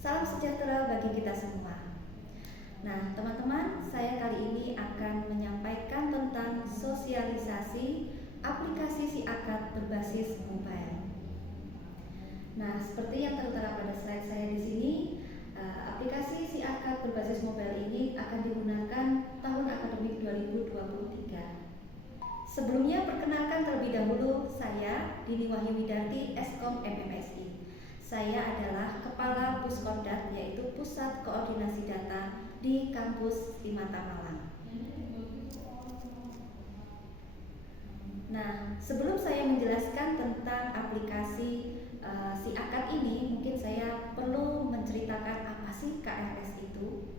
Salam sejahtera bagi kita semua. Nah, teman-teman, saya kali ini akan menyampaikan tentang sosialisasi aplikasi SIAKAD berbasis mobile. Nah, seperti yang tertera pada slide saya di sini, aplikasi SIAKAD berbasis mobile ini akan digunakan tahun akademik 2023. Sebelumnya, perkenalkan terlebih dahulu, saya Dini Wahyu Widarti, Eskom MMSI. Saya adalah Kepala Puskordat, yaitu Pusat Koordinasi Data di kampus Mata Malang. Nah, sebelum saya menjelaskan tentang aplikasi SIAKAD ini, mungkin saya perlu menceritakan apa sih KRS itu.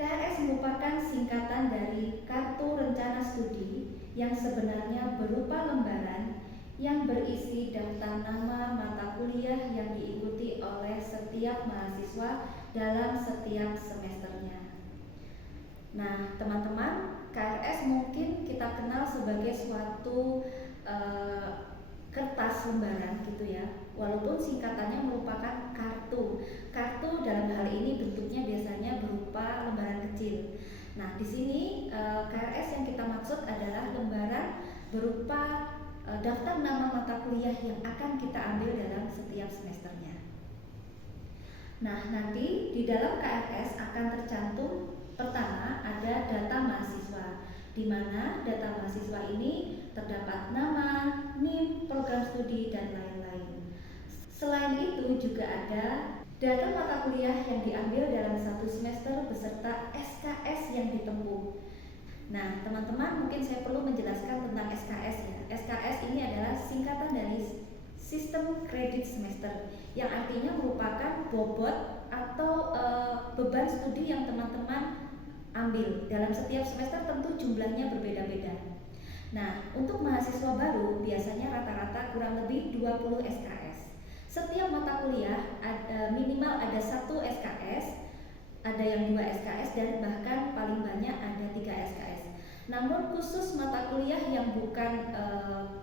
KRS merupakan singkatan dari Kartu Rencana Studi yang sebenarnya berupa lembaran yang berisi daftar nama mata kuliah yang diikuti oleh setiap mahasiswa dalam setiap semesternya. Nah, teman-teman, KRS mungkin kita kenal sebagai suatu kertas lembaran gitu ya. Walaupun singkatannya merupakan kartu. Kartu dalam hal ini bentuknya biasanya berupa lembaran kecil. Nah, di sini KRS yang kita maksud adalah lembaran berupa daftar nama mata kuliah yang akan kita ambil dalam setiap semesternya. Nah, nanti di dalam KRS akan tercantum pertama ada data mahasiswa, di mana data mahasiswa ini terdapat nama, NIM, program studi, dan lain-lain. Selain itu juga ada data mata kuliah yang diambil dalam satu semester beserta SKS yang ditempuh. Nah, teman-teman, mungkin saya perlu menjelaskan tentang SKS ya. SKS ini adalah singkatan dari Sistem Kredit Semester, yang artinya merupakan bobot atau beban studi yang teman-teman ambil dalam setiap semester. Tentu jumlahnya berbeda-beda. Nah, untuk mahasiswa baru biasanya rata-rata kurang lebih 20 SKS. Setiap mata kuliah minimal ada 1 SKS, ada yang 2 SKS, dan bahkan paling banyak ada 3 SKS. Namun khusus mata kuliah yang bukan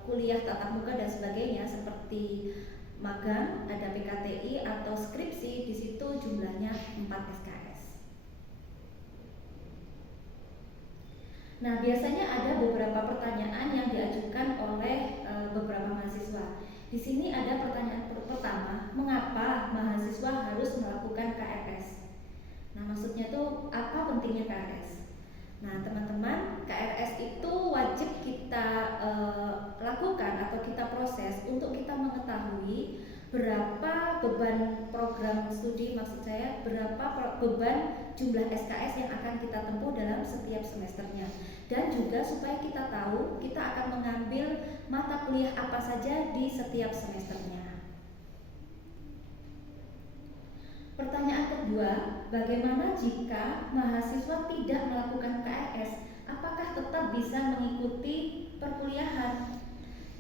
kuliah tatap muka dan sebagainya seperti magang, ada PKTI atau skripsi, di situ jumlahnya 4 SKS. Nah, biasanya ada beberapa pertanyaan yang diajukan oleh beberapa mahasiswa. Di sini ada pertanyaan pertama, mengapa mahasiswa harus melakukan KRS? Nah, maksudnya tuh apa pentingnya KRS? Nah, teman-teman, KRS itu wajib kita lakukan atau kita proses untuk kita mengetahui berapa beban program studi, maksud saya berapa beban jumlah SKS yang akan kita tempuh dalam setiap semesternya, dan juga supaya kita tahu kita akan mengambil mata kuliah apa saja di setiap semesternya. Pertanyaan kedua, bagaimana jika mahasiswa tidak melakukan KRS? Apakah tetap bisa mengikuti perkuliahan?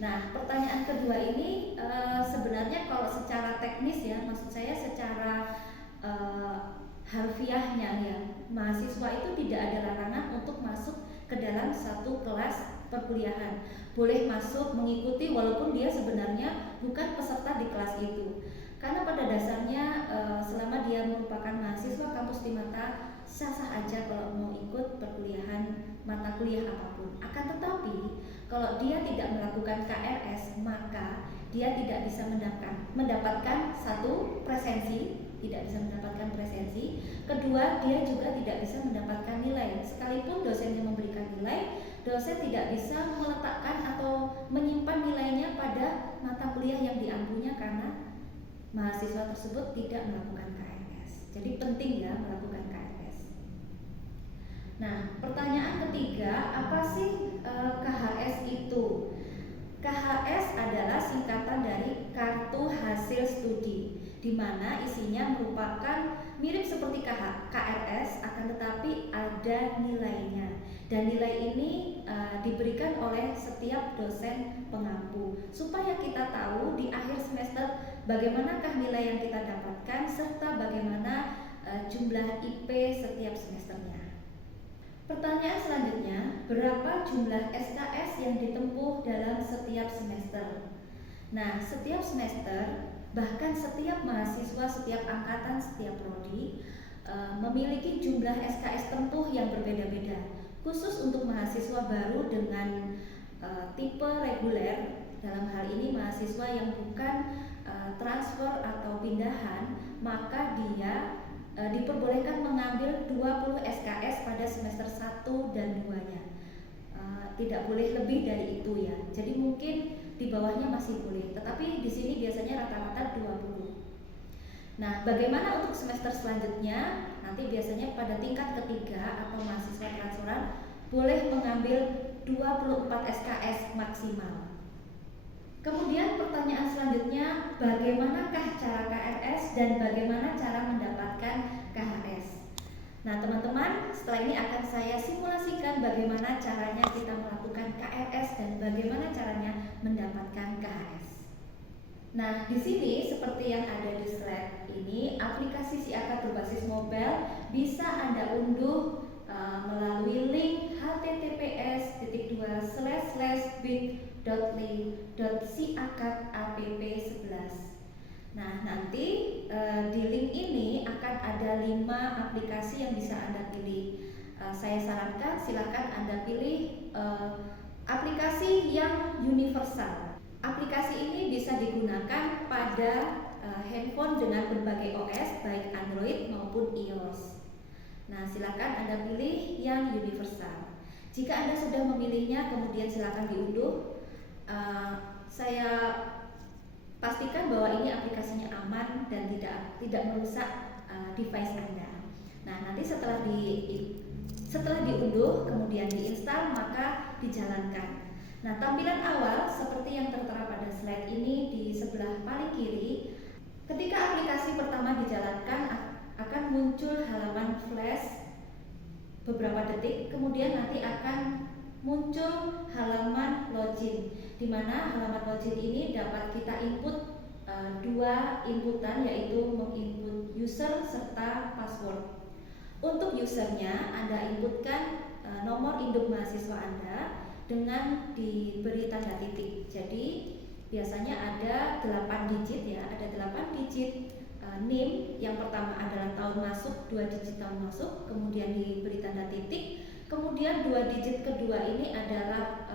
Nah, pertanyaan kedua ini sebenarnya kalau secara teknis ya, maksud saya secara harfiahnya ya, mahasiswa itu tidak ada larangan untuk masuk ke dalam satu kelas perkuliahan. Boleh masuk mengikuti walaupun dia sebenarnya bukan peserta di kelas itu. Karena pada dasarnya selama dia merupakan mahasiswa kampus Mata, sah-sah aja kalau mau ikut perkuliahan mata kuliah apapun. Akan tetapi kalau dia tidak melakukan KRS, maka dia tidak bisa mendapatkan satu presensi, tidak bisa mendapatkan presensi. Kedua, dia juga tidak bisa mendapatkan nilai. Sekalipun dosennya memberikan nilai, dosen tidak bisa meletakkan atau menyimpan nilainya pada mata kuliah yang diampunya karena mahasiswa tersebut tidak melakukan KRS. Jadi penting ya melakukan KRS. Nah, pertanyaan ketiga, apa sih KHS itu? KHS adalah singkatan dari Kartu Hasil Studi, di mana isinya merupakan mirip seperti KRS, akan tetapi ada nilainya. Dan nilai ini diberikan oleh setiap dosen pengampu, supaya kita tahu di akhir semester bagaimanakah nilai yang kita dapatkan, serta bagaimana jumlah IP setiap semesternya. Pertanyaan selanjutnya, berapa jumlah SKS yang ditempuh dalam setiap semester? Nah, setiap semester, bahkan setiap mahasiswa, setiap angkatan, setiap prodi memiliki jumlah SKS tempuh yang berbeda-beda. Khusus untuk mahasiswa baru dengan tipe reguler, dalam hal ini mahasiswa yang bukan transfer atau pindahan, maka dia diperbolehkan mengambil 20 SKS pada semester 1 dan 2-nya. Tidak boleh lebih dari itu ya. Jadi mungkin di bawahnya masih boleh, tetapi di sini biasanya rata-rata 20. Nah, bagaimana untuk semester selanjutnya? Nanti biasanya pada tingkat ketiga atau mahasiswa transferan boleh mengambil 24 SKS maksimal. Kemudian pertanyaan selanjutnya, bagaimanakah cara KRS dan bagaimana cara mendapatkan KHS? Nah teman-teman, setelah ini akan saya simulasikan bagaimana caranya kita melakukan KRS dan bagaimana caranya mendapatkan KHS. Nah di sini seperti yang ada di slide ini, aplikasi SIAKAD berbasis mobile bisa Anda unduh melalui link https://bit.ly/siakadapp11. Nah, nanti di link ini akan ada 5 aplikasi yang bisa Anda pilih. Saya sarankan silakan Anda pilih aplikasi yang universal. Aplikasi ini bisa digunakan pada handphone dengan berbagai OS, baik Android maupun iOS. Nah, silakan Anda pilih yang universal. Jika Anda sudah memilihnya, kemudian silakan diunduh. Saya pastikan bahwa ini aplikasinya aman dan tidak merusak device Anda. Nah, nanti setelah diunduh kemudian diinstal maka dijalankan. Nah, tampilan awal seperti yang tertera pada slide ini di sebelah paling kiri. Ketika aplikasi pertama dijalankan akan muncul halaman flash beberapa detik, kemudian nanti akan muncul halaman login, di mana halaman login ini dapat kita input dua inputan, yaitu menginput user serta password. Untuk usernya Anda inputkan nomor induk mahasiswa Anda dengan diberi tanda titik. Jadi biasanya ada 8 digit ya, ada 8 digit NIM. Yang pertama adalah tahun masuk, 2 digit tahun masuk, kemudian diberi tanda titik. Kemudian 2 digit kedua ini adalah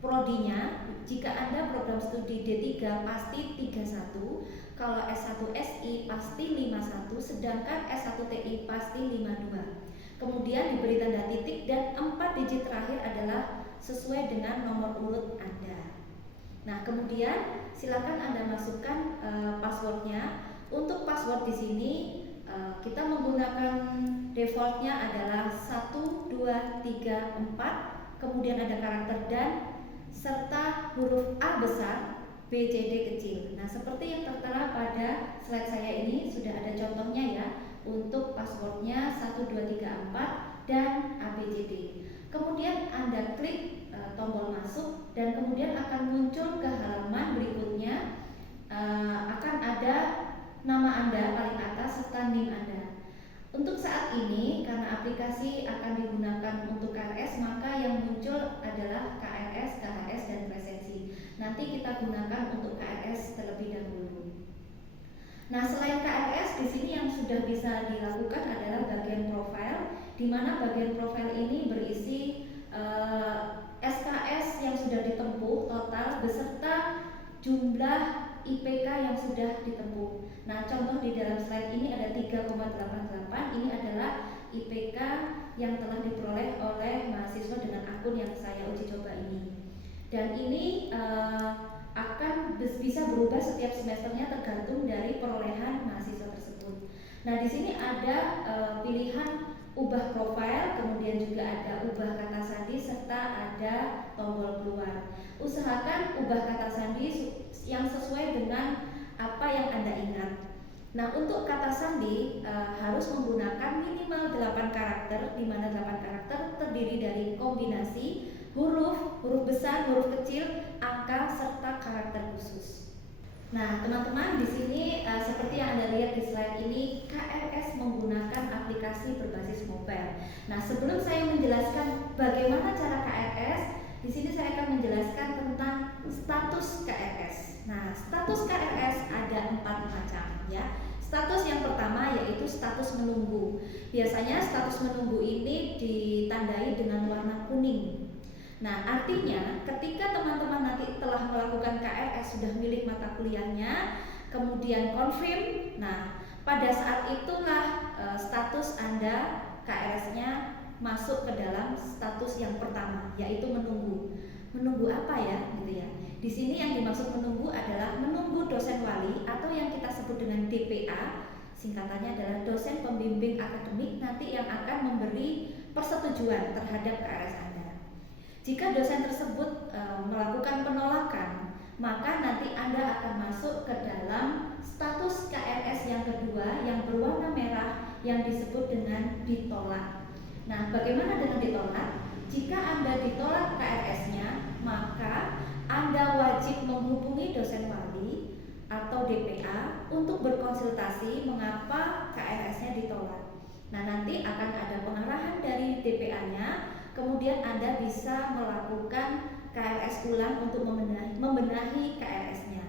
prodinya. Jika Anda program studi D3 pasti 31, kalau S1 SI pasti 51, sedangkan S1 TI pasti 52. Kemudian diberi tanda titik dan 4 digit terakhir adalah sesuai dengan nomor urut Anda. Nah, kemudian silakan Anda masukkan passwordnya. Untuk password di sini kita menggunakan defaultnya adalah 1, 2, 3, 4, kemudian ada karakter dan serta huruf A besar, B, C, D kecil. Nah, seperti yang tertera pada slide saya ini sudah ada contohnya ya. Untuk passwordnya 1, 2, 3, 4 dan A, B, C, D. Kemudian Anda klik tombol masuk dan kemudian akan muncul ke halaman berikutnya. Akan ada nama Anda paling atas serta NIM Anda. Untuk saat ini karena aplikasi akan digunakan untuk KRS, maka yang muncul adalah KRS, KHS dan presensi. Nanti kita gunakan untuk KRS terlebih dahulu. Nah, selain KRS, di sini yang sudah bisa dilakukan adalah bagian profil, di mana bagian profil ini berisi SKS yang sudah ditempuh total beserta jumlah IPK yang sudah ditempuh. Nah, contoh di dalam slide ini ada 3,88. Ini adalah IPK yang telah diperoleh oleh mahasiswa dengan akun yang saya uji coba ini. Dan ini akan bisa berubah setiap semesternya tergantung dari perolehan mahasiswa tersebut. Nah, di sini ada pilihan ubah profil, kemudian juga ada ubah kata sandi serta ada tombol keluar. Usahakan ubah kata sandi yang sesuai dengan apa yang Anda ingat. Nah, untuk kata sandi harus menggunakan minimal 8 karakter, di mana 8 karakter terdiri dari kombinasi huruf besar, huruf kecil, angka serta karakter khusus. Nah, teman-teman, di sini seperti yang Anda lihat di slide ini, KRS menggunakan aplikasi berbasis mobile. Nah, sebelum saya menjelaskan bagaimana cara KRS, di sini saya akan menjelaskan tentang status KRS. status menunggu. Biasanya status menunggu ini ditandai dengan warna kuning. Nah, artinya ketika teman-teman nanti telah melakukan KRS, sudah milik mata kuliahnya, kemudian confirm, nah pada saat itulah status Anda KRS-nya masuk ke dalam status yang pertama, yaitu menunggu. Menunggu apa ya, gitu ya. Di sini yang dimaksud menunggu adalah menunggu dosen wali atau yang kita sebut dengan DPA, singkatannya adalah dosen pembimbing akademik nanti yang akan memberi persetujuan terhadap KRS Anda. Jika dosen tersebut melakukan penolakan, maka nanti Anda akan masuk ke dalam status KRS yang kedua yang berwarna merah yang disebut dengan ditolak. Nah, bagaimana dengan ditolak? Jika Anda ditolak KRS-nya, maka Anda wajib menghubungi dosen wali atau DPA untuk berkonsultasi mengapa KRS-nya ditolak. Nah, nanti akan ada pengarahan dari DPA-nya, kemudian Anda bisa melakukan KRS ulang untuk membenahi KRS-nya.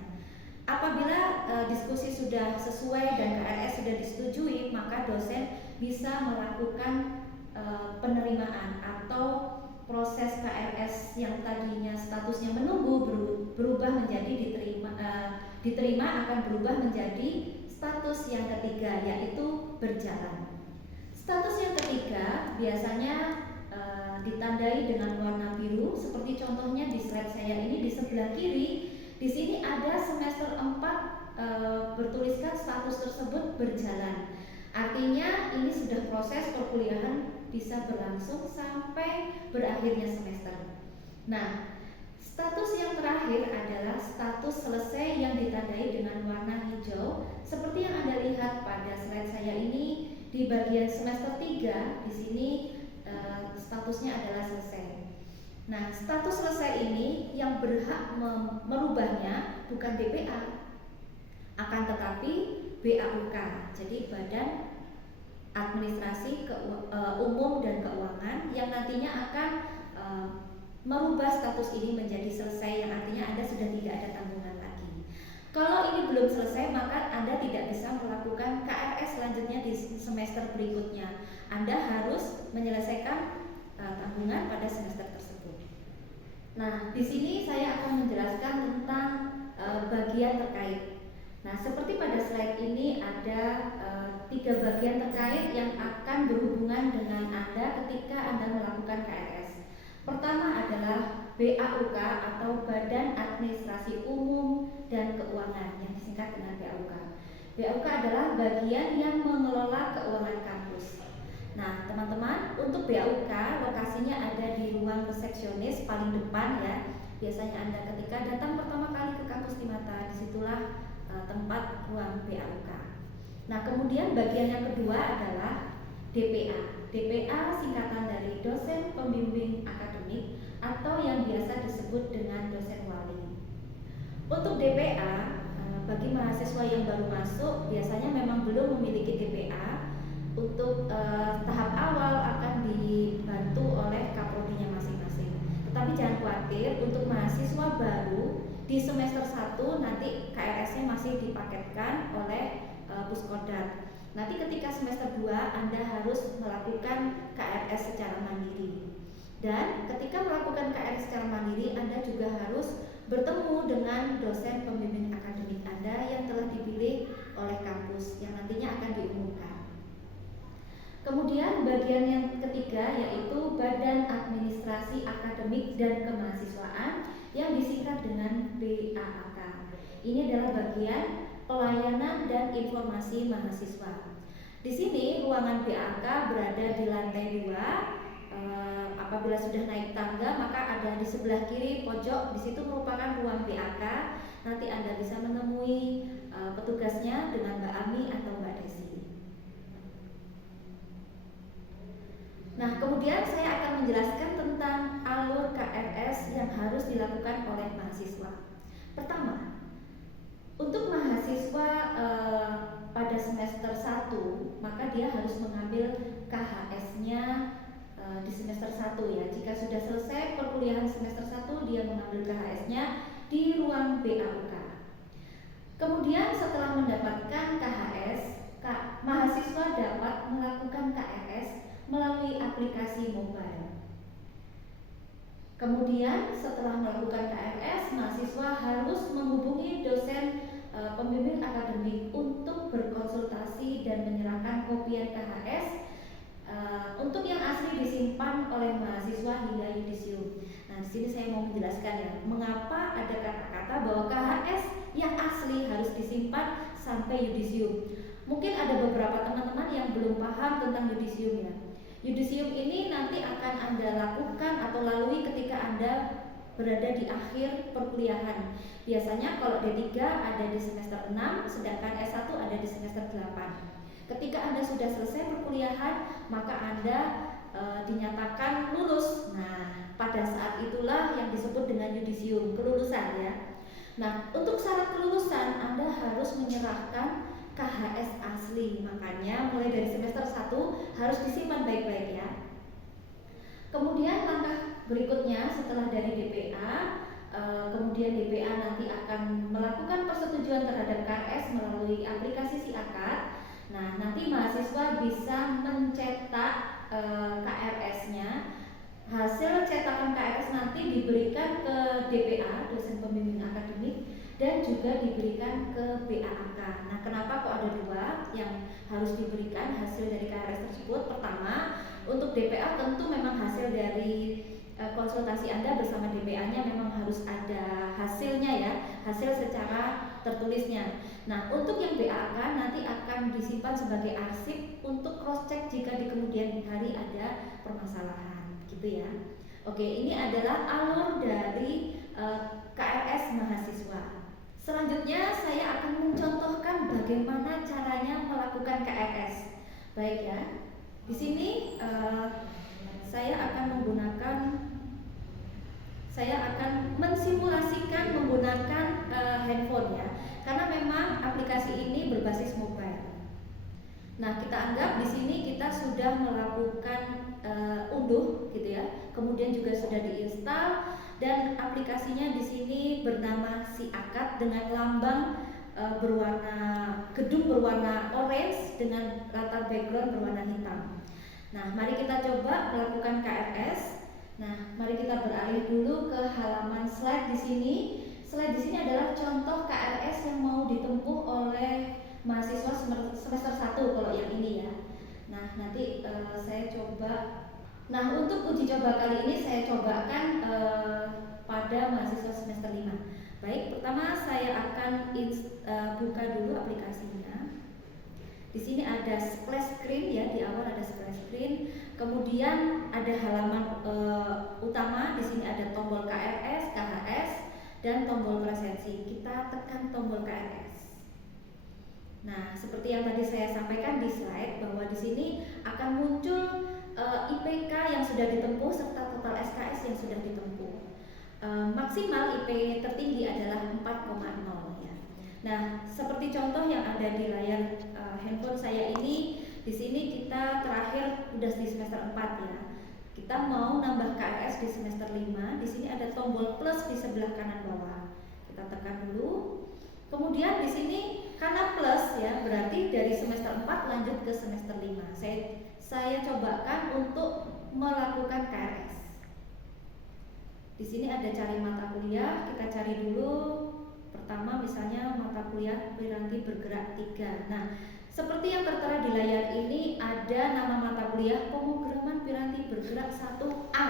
Apabila diskusi sudah sesuai dan KRS sudah disetujui, maka dosen bisa melakukan penerimaan atau proses KRS yang tadinya statusnya menunggu berubah menjadi diterima akan berubah menjadi status yang ketiga, yaitu berjalan. Status yang ketiga biasanya ditandai dengan warna biru, seperti contohnya di slide saya ini di sebelah kiri. Di sini ada semester 4 bertuliskan status tersebut berjalan. Artinya ini sudah proses perkuliahan bisa berlangsung sampai berakhirnya semester. Nah, status yang terakhir adalah status selesai yang ditandai dengan warna hijau. Seperti yang Anda lihat pada slide saya ini, di bagian semester 3 di sini statusnya adalah selesai. Nah, status selesai ini yang berhak merubahnya bukan DPA, akan tetapi BAUK, jadi Badan Administrasi Umum dan Keuangan, yang nantinya akan merubah status ini menjadi selesai, yang artinya Anda sudah tidak ada tanggungan lagi. Kalau ini belum selesai, maka Anda tidak bisa melakukan KRS selanjutnya di semester berikutnya. Anda harus menyelesaikan tanggungan pada semester tersebut. Nah, di sini saya akan menjelaskan tentang bagian terkait. Nah, seperti pada slide ini ada 3 bagian terkait yang akan berhubungan dengan Anda ketika Anda melakukan KRS. Pertama adalah BAUK atau Badan Administrasi Umum dan Keuangan yang disingkat dengan BAUK. BAUK adalah bagian yang mengelola keuangan kampus. Nah, teman-teman, untuk BAUK lokasinya ada di ruang resepsionis paling depan ya. Biasanya Anda ketika datang pertama kali ke kampus Timata, disitulah tempat ruang BAUK. Nah, kemudian bagian yang kedua adalah DPA. DPA singkatan dari dosen pembimbing akademik atau yang biasa disebut dengan dosen wali. Untuk DPA, bagi mahasiswa yang baru masuk biasanya memang belum memiliki DPA. Untuk tahap awal akan dibantu oleh kaprodinya masing-masing. Tetapi jangan khawatir, untuk mahasiswa baru di semester 1 nanti KRS-nya masih dipaketkan oleh Puskodat. Nanti ketika semester 2 Anda harus melakukan KRS secara mandiri. Dan ketika melakukan KRS secara mandiri, Anda juga harus bertemu dengan dosen pembimbing akademik Anda yang telah dipilih oleh kampus yang nantinya akan diumumkan. Kemudian bagian yang ketiga yaitu Badan Administrasi Akademik dan Kemahasiswaan yang disingkat dengan BAAK. Ini adalah bagian pelayanan dan informasi mahasiswa. Di sini ruangan BAAK berada di lantai 2. Apabila sudah naik tangga maka ada di sebelah kiri pojok, di situ merupakan ruang BAAK. Nanti Anda bisa menemui petugasnya dengan Mbak Ami atau Mbak Desi. Nah, kemudian saya akan menjelaskan tentang alur KRS yang harus dilakukan oleh mahasiswa. Pertama, untuk mahasiswa pada semester 1, maka dia harus mengambil KHS-nya di semester 1 ya. Jika sudah selesai perkuliahan semester 1, dia mengambil KHS-nya di ruang BAUK. Kemudian setelah mendapatkan KHS, mahasiswa dapat melakukan KRS melalui aplikasi mobile. Kemudian setelah melakukan KRS, mahasiswa harus menghubungi dosen pembimbing akademik untuk berkonsultasi dan menyerahkan kopian KHS untuk yang asli disimpan oleh mahasiswa hingga yudisium. Nah, di sini saya mau menjelaskan ya, mengapa ada kata-kata bahwa KHS yang asli harus disimpan sampai yudisium. Mungkin ada beberapa teman-teman yang belum paham tentang yudisium ya. Yudisium ini nanti akan Anda lakukan atau lalui ketika Anda berada di akhir perkuliahan. Biasanya kalau D3 ada di semester 6, sedangkan S1 ada di semester 8. Ketika Anda sudah selesai perkuliahan, maka Anda dinyatakan lulus. Nah, pada saat itulah yang disebut dengan yudisium, kelulusan ya. Nah, untuk syarat kelulusan Anda harus menyerahkan KHS asli. Makanya mulai dari semester 1 harus disimpan baik-baik ya. Kemudian langkah berikutnya setelah dari DPA, kemudian DPA nanti akan melakukan persetujuan terhadap KRS melalui aplikasi SIAKAD. Nah, nanti mahasiswa bisa mencetak KRS-nya. Hasil cetakan KRS nanti diberikan ke DPA, dosen pembimbing akademik, dan juga diberikan ke BAAK. Nah, kenapa kok ada dua yang harus diberikan hasil dari KRS tersebut? Pertama, untuk DPA tentu memang hasil dari konsultasi Anda bersama DPA-nya memang harus ada hasilnya ya, hasil secara tertulisnya. Nah, untuk yang BAAK nanti akan disimpan sebagai arsip untuk cross check jika di kemudian hari ada permasalahan, gitu ya. Oke, ini adalah alur dari KRS mahasiswa. Selanjutnya saya akan mencontohkan bagaimana caranya melakukan KRS. Baik ya. Di sini saya akan mensimulasikan menggunakan handphone ya, karena memang aplikasi ini berbasis mobile. Nah, kita anggap di sini kita sudah melakukan unduh gitu ya, kemudian juga sudah diinstal dan aplikasinya di sini bernama SIAKAD dengan lambang gedung berwarna orange dengan latar background berwarna hitam. Nah, mari kita coba melakukan KRS. Nah, mari kita beralih dulu ke halaman slide di sini. Slide di sini adalah contoh KRS yang mau ditempuh oleh mahasiswa semester 1 kalau yang ini ya. Nah, nanti saya coba. Nah, untuk uji coba kali ini saya cobakan pada mahasiswa semester 5. Baik, pertama saya akan buka dulu aplikasinya. Di sini ada splash screen ya, di awal ada splash screen. Kemudian ada halaman utama, di sini ada tombol KRS, KHS, dan tombol presensi. Kita tekan tombol KRS. Nah, seperti yang tadi saya sampaikan di slide bahwa di sini akan muncul IPK yang sudah ditempuh serta total SKS yang sudah ditempuh. Maksimal IP tertinggi adalah 4,0 ya. Nah, seperti contoh yang ada di layar handphone saya ini, di sini kita terakhir udah di semester 4 ya. Kita mau nambah KRS di semester 5, di sini ada tombol plus di sebelah kanan bawah. Kita tekan dulu. Kemudian di sini karena plus ya, berarti dari semester 4 lanjut ke semester 5. Saya cobakan untuk melakukan KRS. Di sini ada cari mata kuliah, kita cari dulu. Pertama misalnya mata kuliah Piranti Bergerak 3. Nah, seperti yang tertera di layar ini ada nama mata kuliah Pemrograman Piranti Bergerak 1A.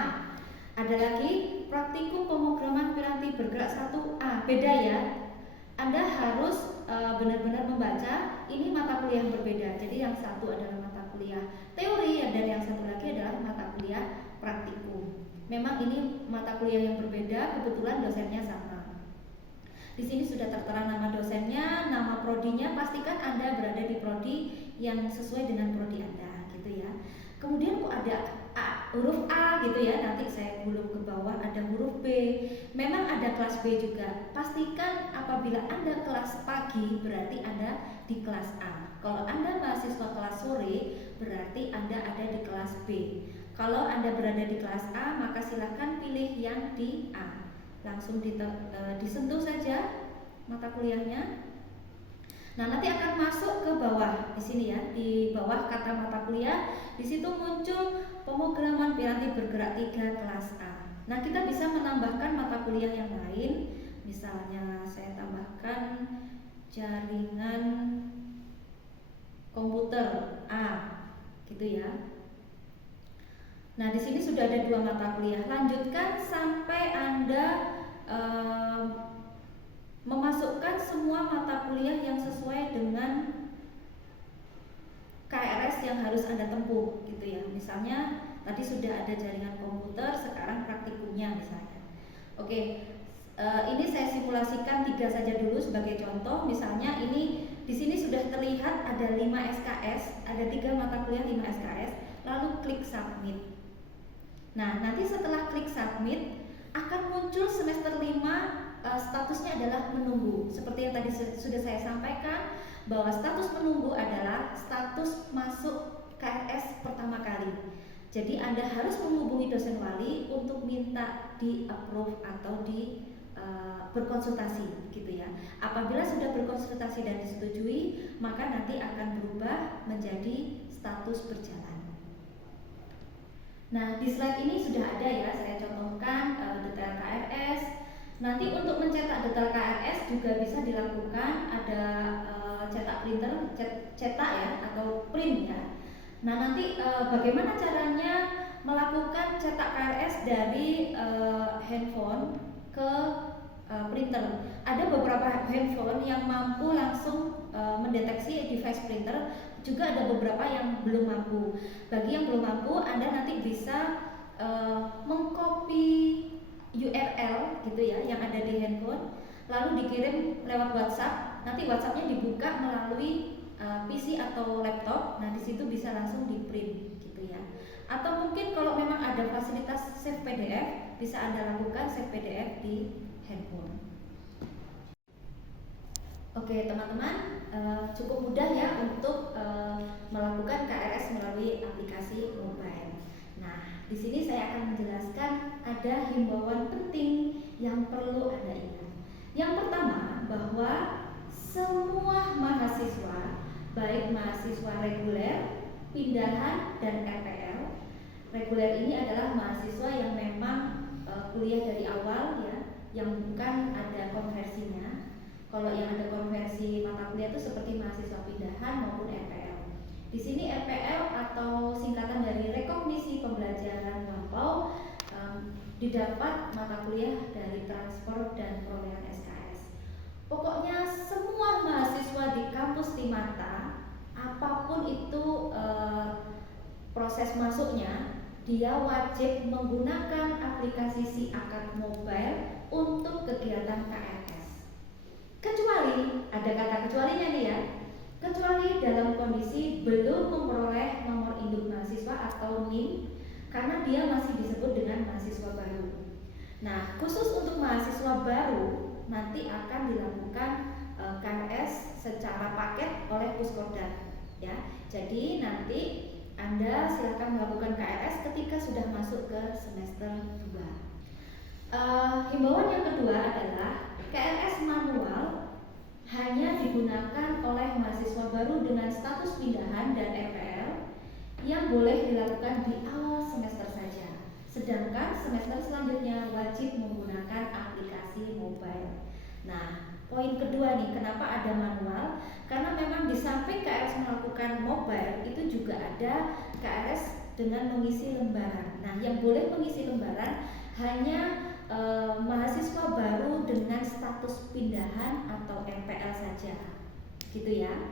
Ada lagi Praktikum Pemrograman Piranti Bergerak 1A. Beda ya. Anda harus benar-benar membaca ini mata kuliah yang berbeda. Jadi yang satu adalah mata kuliah teori dan yang satu lagi adalah mata kuliah praktikum. Memang ini mata kuliah yang berbeda, kebetulan dosennya sama. Di sini sudah tertera nama dosennya, nama prodinya, pastikan Anda berada di prodi yang sesuai dengan prodi Anda, gitu ya. Kemudian kok ada huruf A gitu ya, nanti saya gulung ke bawah ada huruf B. Memang ada kelas B juga. Pastikan apabila Anda kelas pagi berarti Anda di kelas A. Kalau Anda mahasiswa kelas sore berarti Anda ada di kelas B. Kalau Anda berada di kelas A, maka silakan pilih yang di A. Langsung disentuh saja mata kuliahnya. Nah, nanti akan masuk ke bawah di sini ya, di bawah kata mata kuliah. Di situ muncul pemrograman piranti bergerak 3 kelas A. Nah, kita bisa menambahkan mata kuliah yang lain. Misalnya saya tambahkan jaringan komputer A, gitu ya. Nah, di sini sudah ada 2 mata kuliah. Lanjutkan sampai Anda memasukkan semua mata kuliah yang sesuai dengan KRS yang harus Anda tempuh, gitu ya. Misalnya tadi sudah ada jaringan komputer, sekarang praktikumnya misalnya. Oke, ini saya simulasikan 3 saja dulu sebagai contoh. Misalnya ini di sini sudah terlihat ada 5 SKS, ada 3 mata kuliah 5 SKS, lalu klik submit. Nah, nanti setelah klik submit akan muncul semester 5 statusnya adalah menunggu. Seperti yang tadi sudah saya sampaikan, bahwa status menunggu adalah status masuk KRS pertama kali. Jadi Anda harus menghubungi dosen wali untuk minta di approve atau di berkonsultasi, gitu ya. Apabila sudah berkonsultasi dan disetujui, maka nanti akan berubah menjadi status berjalan. Nah, di slide ini sudah ada ya, saya contohkan detail KRS. Nanti untuk mencetak detail KRS juga bisa dilakukan, ada cetak printer, cetak ya, atau print ya. Nah, nanti bagaimana caranya melakukan cetak KRS dari handphone ke printer. Ada beberapa handphone yang mampu langsung mendeteksi device printer, juga ada beberapa yang belum mampu. Bagi yang belum mampu, Anda nanti bisa mengcopy URL gitu ya yang ada di handphone, lalu dikirim lewat WhatsApp. Nanti WhatsAppnya dibuka melalui PC atau laptop. Nah, di situ bisa langsung di print gitu ya. Atau mungkin kalau memang ada fasilitas save PDF, bisa Anda lakukan save PDF di handphone. Oke teman-teman, cukup mudah ya untuk melakukan KRS melalui aplikasi mobile. Nah, di sini saya akan menjelaskan ada himbauan penting yang perlu Anda ingat. Yang pertama, bahwa semua mahasiswa, baik mahasiswa reguler, pindahan, dan RPL. Reguler ini adalah mahasiswa yang memang kuliah dari awal ya, yang bukan ada konversinya. Kalau yang ada konversi mata kuliah itu seperti mahasiswa pindahan maupun RPL. Di sini RPL atau singkatan dari rekognisi pembelajaran lampau, didapat mata kuliah dari transfer dan perolehan SKS. Pokoknya semua mahasiswa di kampus Timata, apapun itu proses masuknya, dia wajib menggunakan aplikasi SIAKAD Mobile untuk kegiatan KRS. Kecuali, ada kata kecualinya nih ya, kecuali dalam kondisi belum memperoleh nomor induk mahasiswa atau NIM, karena dia masih disebut dengan mahasiswa baru. Nah, khusus untuk mahasiswa baru nanti akan dilakukan KRS secara paket oleh Puskorda ya. Jadi nanti Anda silakan melakukan KRS ketika sudah masuk ke semester 2. Himbauan yang kedua adalah KRS manual hanya digunakan oleh mahasiswa baru dengan status pindahan dan RPL yang boleh dilakukan di awal semester saja. Sedangkan semester selanjutnya wajib menggunakan aplikasi mobile. Nah, poin kedua nih, kenapa ada manual? Karena memang di samping KRS melakukan mobile, itu juga ada KRS dengan mengisi lembaran. Nah, yang boleh mengisi lembaran hanya mahasiswa baru dengan status pindahan atau RPL saja, gitu ya.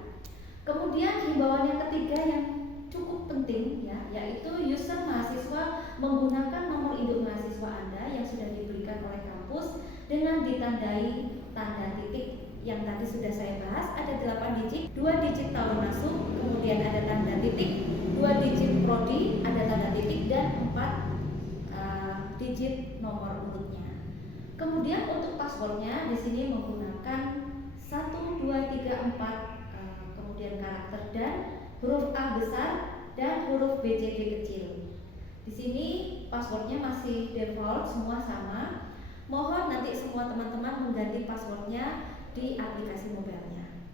Kemudian himbauan yang ketiga yang cukup penting ya, yaitu user mahasiswa menggunakan nomor induk mahasiswa Anda yang sudah diberikan oleh kampus dengan ditandai tanda titik yang tadi sudah saya bahas. Ada 8 digit, 2 digit tahun masuk, kemudian ada tanda titik, 2 digit prodi, ada tanda titik, dan 4 digit nomor urutnya. Kemudian untuk passwordnya di sini menggunakan 1, 2, 3, 4, kemudian karakter dan huruf A besar dan huruf BCD kecil. Di sini passwordnya masih default, semua sama. Mohon nanti semua teman-teman mengganti passwordnya di aplikasi mobilenya.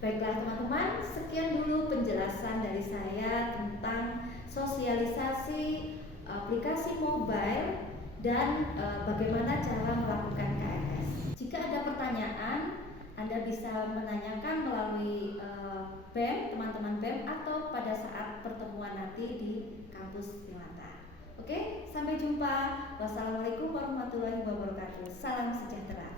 Baiklah teman-teman, sekian dulu penjelasan dari saya tentang sosialisasi aplikasi mobile dan bagaimana cara melakukan KRS. Jika ada pertanyaan, Anda bisa menanyakan melalui BEM, teman-teman BEM, atau pada saat pertemuan nanti di kampus Tilata. Oke, sampai jumpa. Wassalamualaikum warahmatullahi wabarakatuh. Salam sejahtera.